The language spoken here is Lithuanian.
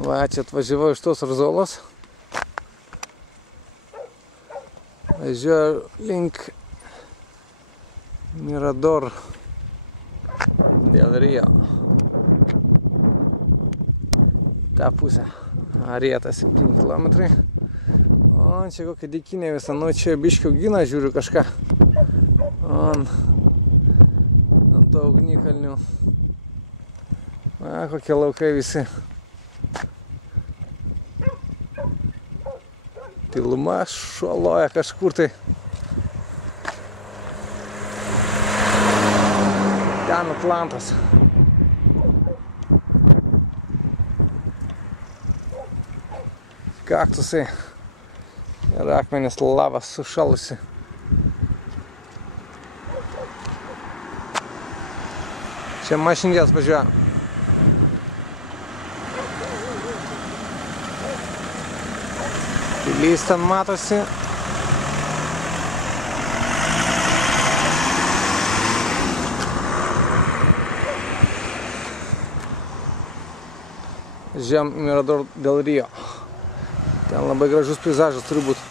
Va, čia atvažiavau iš tos Arzolos. Važiuoju link Mirador del Rio. Ta pusė. Arieta 7 km. O, čia kokia dykinė visa. Nu, čia biškių gina, žiūriu kažką. Ant to ugnikalnių. Va, kokie laukai visi. Tyluma šuoloja kažkur tai. Ten Atlantas. Kaktusai. Ir akmenės lavas sušalusi. Čia mašinės važiuoja. Pilis ten matosi. Žem Mirador del Rio. Ten labai gražus peizažas turi būti.